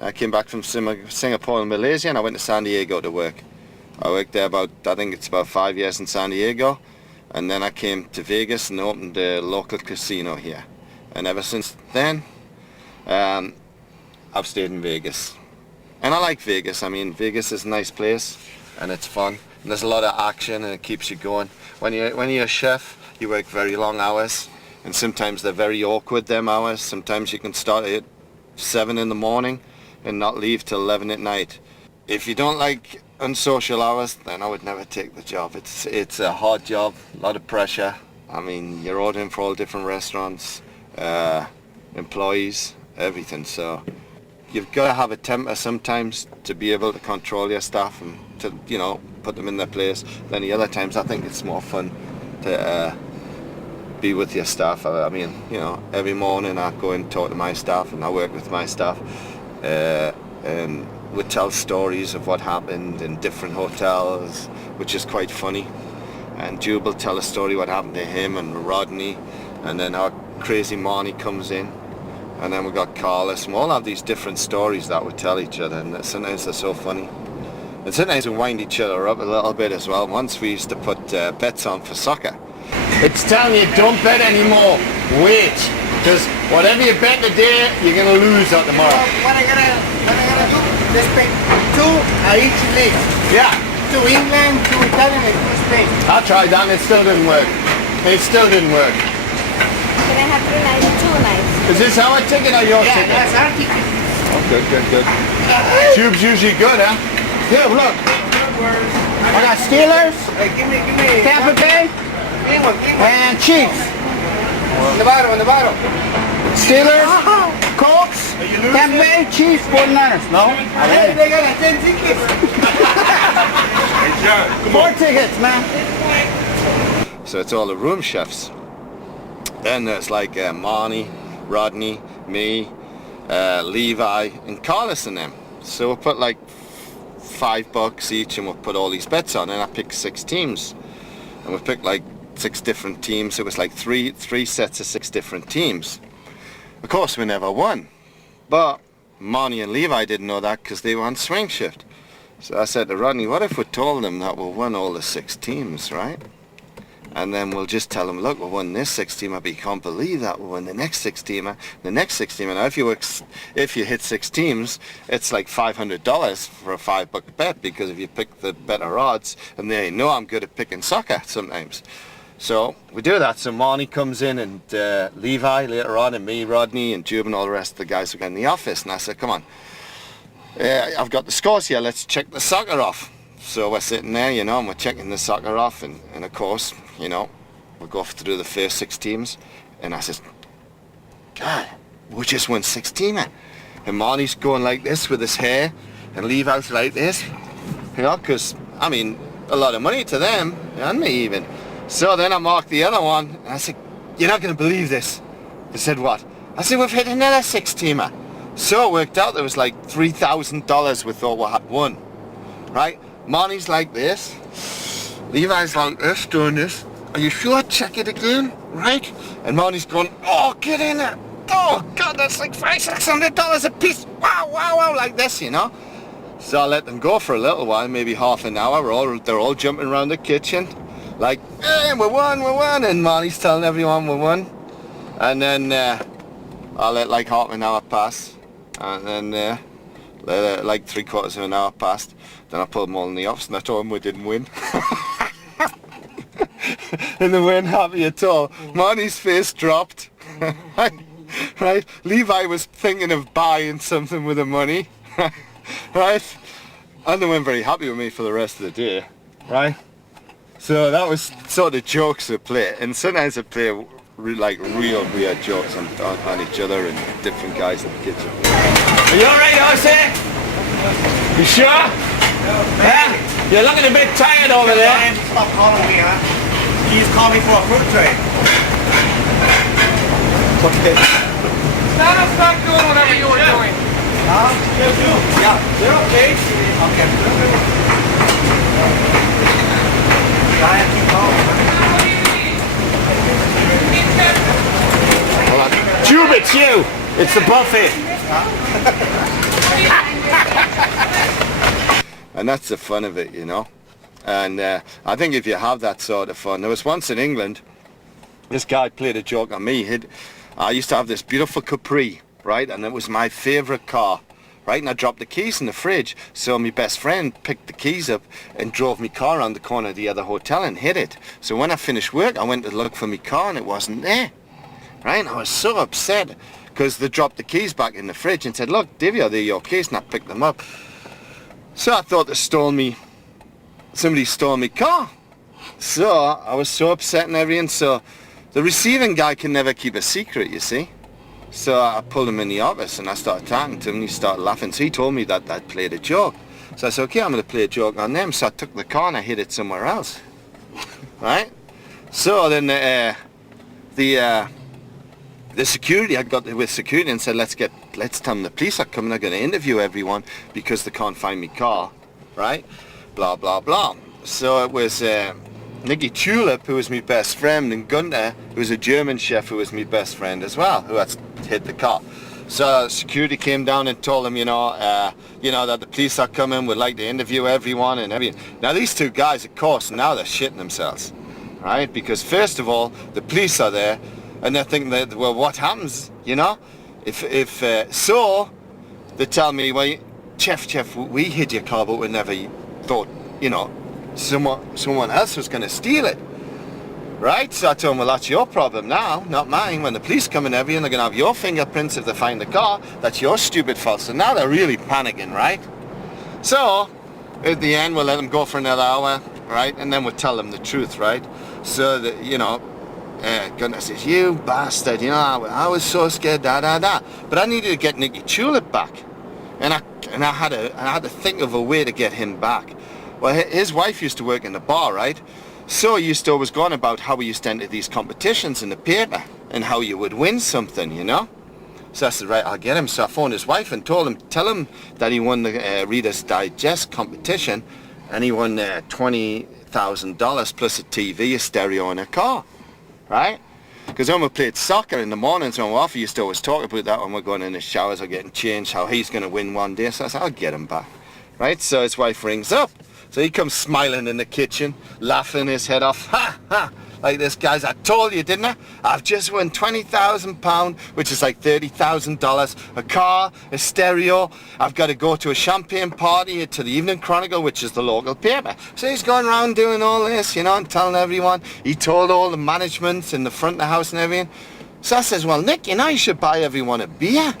I came back from Singapore and Malaysia, and I went to San Diego to work. I worked there I think it's about 5 years in San Diego, and then I came to Vegas and opened a local casino here. And ever since then, I've stayed in Vegas. And I like Vegas. I mean, Vegas is a nice place, and it's fun. And there's a lot of action, and it keeps you going. When you're a chef, you work very long hours, and sometimes they're very awkward, them hours. Sometimes you can start at 7 in the morning and not leave till 11 at night. If you don't like unsocial hours, then I would never take the job. It's a hard job, a lot of pressure. I mean, you're ordering for all different restaurants, employees, everything. So you've got to have a temper sometimes to be able to control your staff and to, you know, put them in their place. Then the other times I think it's more fun to be with your staff. I mean, you know, every morning I go and talk to my staff and I work with my staff, and we tell stories of what happened in different hotels, which is quite funny. And Jube will tell a story what happened to him and Rodney, and then our crazy Marnie comes in, and then we got Carlos, and we all have these different stories that we tell each other, and sometimes they're so funny. And sometimes we wind each other up a little bit as well. Once we used to put bets on for soccer. It's telling you don't bet anymore, wait, because whatever you bet today, you're going to lose that tomorrow. What I gotta do, just pick 2 each leg. Yeah. 2 England, 2 Italian, and 2 Spain. I tried that and it still didn't work. It still didn't work. Can I have 3 nights, 2 nights? Is this our ticket or your ticket? Yeah, that's our ticket. Oh, good. Tube's usually good, huh? Here, look. I got Steelers, Give me. Tampa Bay, Give me one. and Chiefs. On the bottom. Steelers, Colts, Tampa Bay, Chiefs, 49ers. No? Hey, they got 10 tickets. 4 tickets, man. So it's all the room chefs. Then there's like Marnie, Rodney, me, Levi, and Carlos and them. So we'll put like $5 each, and we'll put all these bets on, and I picked 6 teams. And we picked like 6 different teams. It was like three sets of 6 different teams. Of course, we never won. But Marnie and Levi didn't know that because they were on swing shift. So I said to Rodney, what if we told them that we won all the 6 teams, right? And then we'll just tell them, look, we won this 6 teamer, but you can't believe that we won the next 6 teamer, the next 6 teamer. Now, if you hit 6 teams, it's like $500 for a $5 bet, because if you pick the better odds, and they know I'm good at picking soccer sometimes. So we do that. So Marnie comes in, and Levi later on, and me, Rodney, and Jube, and all the rest of the guys were in the office. And I said, come on, I've got the scores here, let's check the soccer off. So we're sitting there, you know, and we're checking the soccer off, and of course, you know, we'll go through the first 6 teams, and I said, God, we just won 6 teamer. And Marnie's going like this with his hair, and Levi's like this, you know, because, I mean, a lot of money to them, and me even. So then I marked the other one, and I said, you're not going to believe this. They said, what? I said, we've hit another 6 teamer. So it worked out there was like $3,000 we thought we had won, right? Marnie's like this, Levi's like this, doing this. Are you sure? Check it again, right? And Marnie's going, oh, get in it. Oh, God, that's like $500-600 a piece. Wow, like this, you know? So I let them go for a little while, maybe half an hour. They're all jumping around the kitchen, like, hey, we won. And Marnie's telling everyone we won. And then I let like half an hour pass. And then like 3/4 of an hour passed. Then I put them all in the office and I told them we didn't win. And they weren't happy at all. Marnie's face dropped. Right? Levi was thinking of buying something with the money. Right? And they weren't very happy with me for the rest of the day. Right? So that was sort of jokes we play. And sometimes I play like real weird jokes on each other and different guys in the kitchen. Are you alright, Jose? You sure? Yeah? You're looking a bit tired over there. Stop calling me, huh? He just called me for a fruit tray. Okay. Stop doing whatever you were doing. Huh? Yeah. They're okay. Okay. Diane, keep calling, Hold on. Jube, it's you! It's the buffet! And that's the fun of it, you know. And I think if you have that sort of fun, there was once in England, this guy played a joke on me. I used to have this beautiful Capri, right, and it was my favourite car, right, and I dropped the keys in the fridge, so my best friend picked the keys up and drove my car around the corner of the other hotel and hid it. So when I finished work, I went to look for my car and it wasn't there, right, and I was so upset because they dropped the keys back in the fridge and said, look, Divya, they're your keys, and I picked them up. So I thought somebody stole my car. So I was so upset and everything. So the receiving guy can never keep a secret, you see. So I pulled him in the office and I started talking to him and he started laughing. So he told me that I'd played a joke. So I said, okay, I'm going to play a joke on them. So I took the car and I hid it somewhere else. Right? So then the security, I got with security and said, let's tell them the police are coming, they're going to interview everyone because they can't find me car, right? Blah, blah, blah. So it was Nicky Tulip, who was my best friend, and Gunther, who was a German chef who was my best friend as well, who had hid the car. So security came down and told them, you know, that the police are coming, would like to interview everyone and everything. Now these two guys, of course, now they're shitting themselves, right? Because first of all, the police are there, and they're thinking that, well, what happens, you know? So they tell me, well, chef, we hid your car, but we never thought, you know, someone else was going to steal it, right? So I told them, well, that's your problem now, not mine. When the police come and everything, they're going to have your fingerprints if they find the car. That's your stupid fault. So now they're really panicking, right? So at the end, we'll let them go for another hour, right? And then we'll tell them the truth, right? So that, you know, Gunnar says, you bastard, you know, I was so scared, but I needed to get Nicky Tulip back, and I had to think of a way to get him back. Well, his wife used to work in the bar, right? So he used to always go on about how he used to enter these competitions in the paper and how you would win something, you know. So I said, right, I'll get him. So I phoned his wife and tell him that he won the Reader's Digest competition, and he won $20,000 plus a TV, a stereo, and a car. Right? Because when we played soccer in the mornings when we're off, he used to always talk about that when we're going in the showers or getting changed, how he's going to win one day. So I said, I'll get him back. Right? So his wife rings up. So he comes smiling in the kitchen, laughing his head off. Ha! Ha! Like this, guys, I told you, didn't I? I've just won £20,000, which is like $30,000, a car, a stereo. I've got to go to a champagne party to the Evening Chronicle, which is the local paper. So he's going around doing all this, you know, and telling everyone. He told all the management in the front of the house and everything. So I says, well, Nick, you know, you should buy everyone a beer,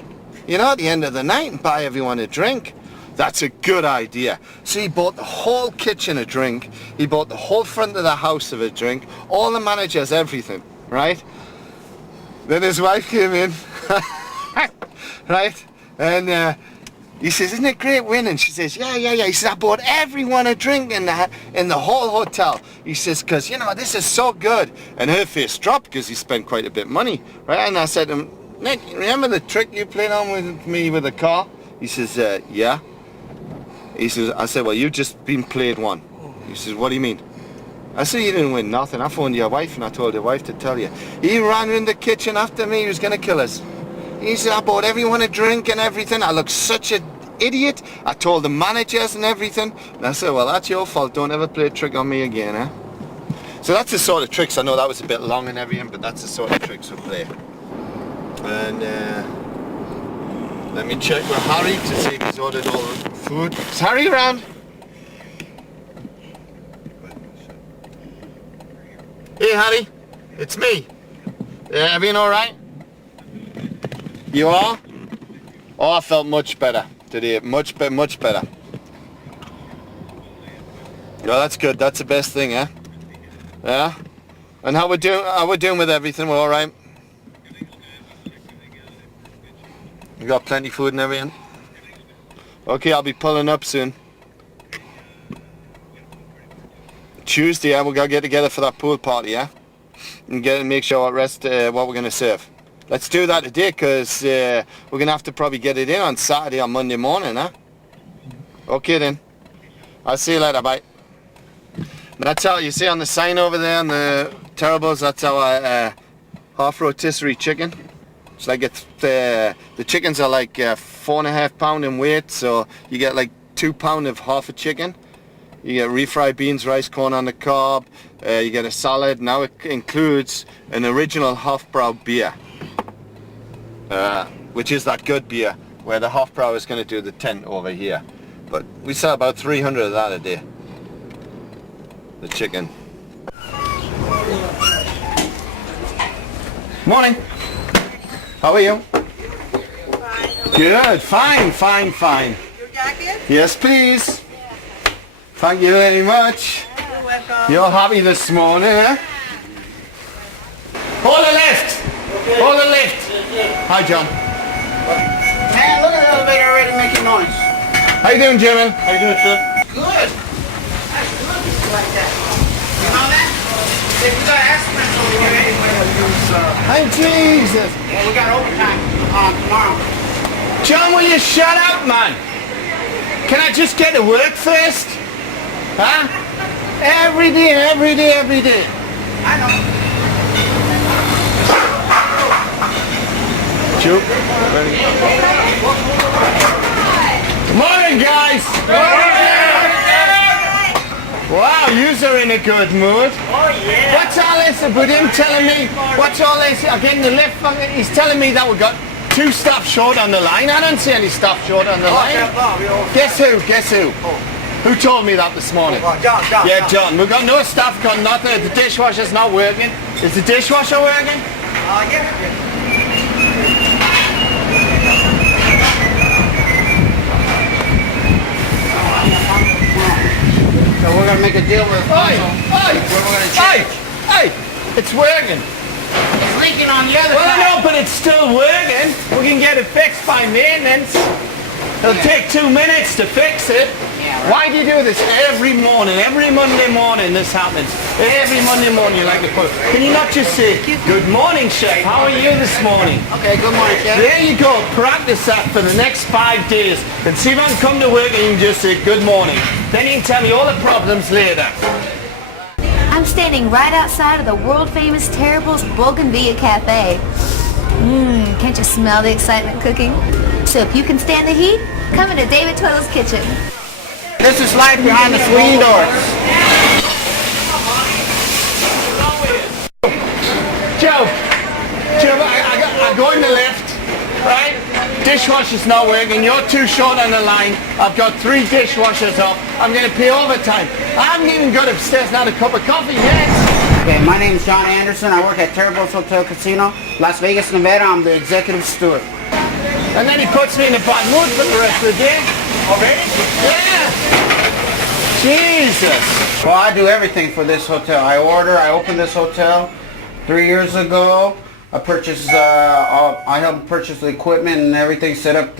you know, at the end of the night, and buy everyone a drink. That's a good idea. So he bought the whole kitchen a drink. He bought the whole front of the house of a drink. All the managers, everything, right? Then his wife came in, right? And he says, isn't it great winning? She says, yeah. He says, I bought everyone a drink in the whole hotel. He says, because, you know, this is so good. And her face dropped because he spent quite a bit of money, right? And I said to him, Nick, remember the trick you played on with me with the car? He says, yeah. He says, I said, well, you've just been played one. He says, what do you mean? I said, you didn't win nothing. I phoned your wife and I told your wife to tell you. He ran in the kitchen after me. He was going to kill us. He said, I bought everyone a drink and everything. I looked such an idiot. I told the managers and everything. And I said, well, that's your fault. Don't ever play a trick on me again, eh? So that's the sort of tricks. I know that was a bit long and everything, but that's the sort of tricks we play. And let me check with Harry to see if he's ordered all the food. Is Harry around? Hey Harry, it's me. Everything alright? You are? Oh, I felt much better today. Much better. Yeah, that's good. That's the best thing, eh? Yeah? And how we doing with everything? We're alright? You got plenty of food and everything? Okay, I'll be pulling up soon. Tuesday, yeah, we're gonna get together for that pool party, yeah? And make sure what we're gonna serve. Let's do that today, because we're gonna have to probably get it in on Saturday or Monday morning, huh? Okay then. I'll see you later, bye. That's how, you see on the sign over there on the terribles, that's our half rotisserie chicken. It's like the chickens are like 4.5 pounds in weight, so you get like 2 pounds of half a chicken. You get refried beans, rice, corn on the cob. You get a salad. Now it includes an original Hofbrau beer, which is that good beer where the Hofbrau is going to do the tent over here. But we sell about 300 of that a day. The chicken. Morning. How are you? Fine. Good. Fine, fine, fine. Your jacket? Yes, please. Thank you very much. You're welcome. You're happy this morning, eh? Hold the lift! Okay. Hold the lift! Hi, John. Man, look at the elevator already making noise. How you doing, Jimmy? How you doing, sir? Good. That's good. Like that. You know that? If we got aspirin over here anyway, we'll use, Hey, Jesus! yeah, we got overtime tomorrow. John, will you shut up, man? Can I just get to work first? Huh? Every day, every day, every day. I know. Joe? Morning, guys! Wow, you're in a good mood. Oh, yeah. What's all this about him telling me? What's all this? I'm getting the lift from it. He's telling me that we got 2 stops short on the line. I don't see any stops short on the line. Guess who? Guess who? Who told me that this morning? John. Yeah, John. We've got no stuff, got nothing. The dishwasher's not working. Is the dishwasher working? Yeah. So we're gonna make a deal with. Hey! It's working. It's leaking on the other Well, I side. know, but it's still working. We can get it fixed by maintenance. It'll take 2 minutes to fix it. Yeah, right. Why do you do this every morning? Every Monday morning this happens. Every Monday morning you like to put. Can you not just say, good morning, chef, how are you this morning? Okay, good morning, Chef. There you go. Practice that for the next 5 days. And see if I can come to work and you can just say, good morning. Then you can tell me all the problems later. I'm standing right outside of the world-famous Terrible's Bougainvillea Café. Can't you smell the excitement cooking? So if you can stand the heat, come into David Tweddle's kitchen. This is life behind the swing doors. Joe, I go in the lift, right? Dishwasher's not working. You're too short on the line. I've got 3 dishwashers up. I'm going to pay overtime. I haven't even got upstairs now a cup of coffee yet. Okay, my name is John Anderson. I work at Terrible's Hotel Casino, Las Vegas, Nevada. I'm the executive steward. And then he puts me in a bad mood for the rest of the day. Already? Yeah. Jesus. Well, I do everything for this hotel. I opened this hotel 3 years ago. I purchased, I helped purchase the equipment and everything, help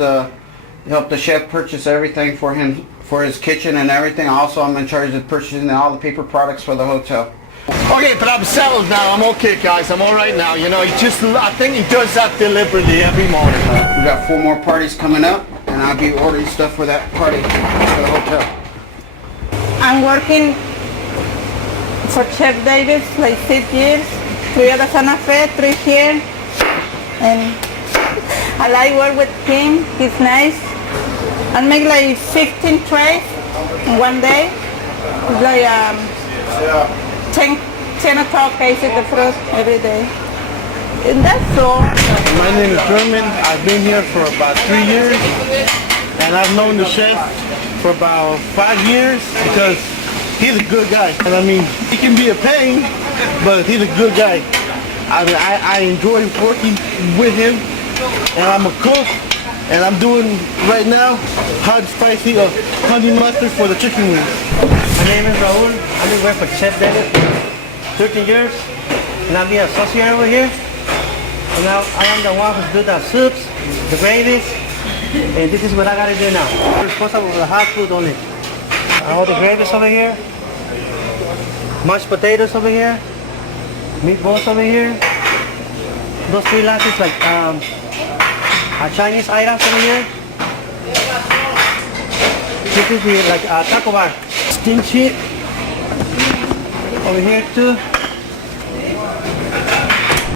the chef purchase everything for him, for his kitchen and everything. Also, I'm in charge of purchasing all the paper products for the hotel. Okay, but I'm settled now. I'm okay, guys. I'm all right now. You know, I think he does that deliberately every morning. We got 4 more parties coming up, and I'll be ordering stuff for that party for the hotel. I'm working for Chef Davis like 6 years, 3 at the Santa Fe, 3 here, and I like work with him. He's nice. I make like 15 trays in one day. It's like 10 o'clock cases the first every day. And that's all. My name is German. I've been here for about 3 years, and I've known the chef for about 5 years because he's a good guy. And I mean, he can be a pain, but he's a good guy. I enjoy working with him, and I'm a cook, and I'm doing right now hot spicy honey mustard for the chicken wings. My name is Raul. I've been working for Chef David for 13 years, and I'm the associate over here. And now I am the one who does the soups, the gravies, and this is what I gotta do now. I'm responsible for the hot food only. All the gravies over here, mashed potatoes over here, meatballs over here. Those 3 lashes like Chinese items over here. This is the, like taco bar. Steam sheet over here too.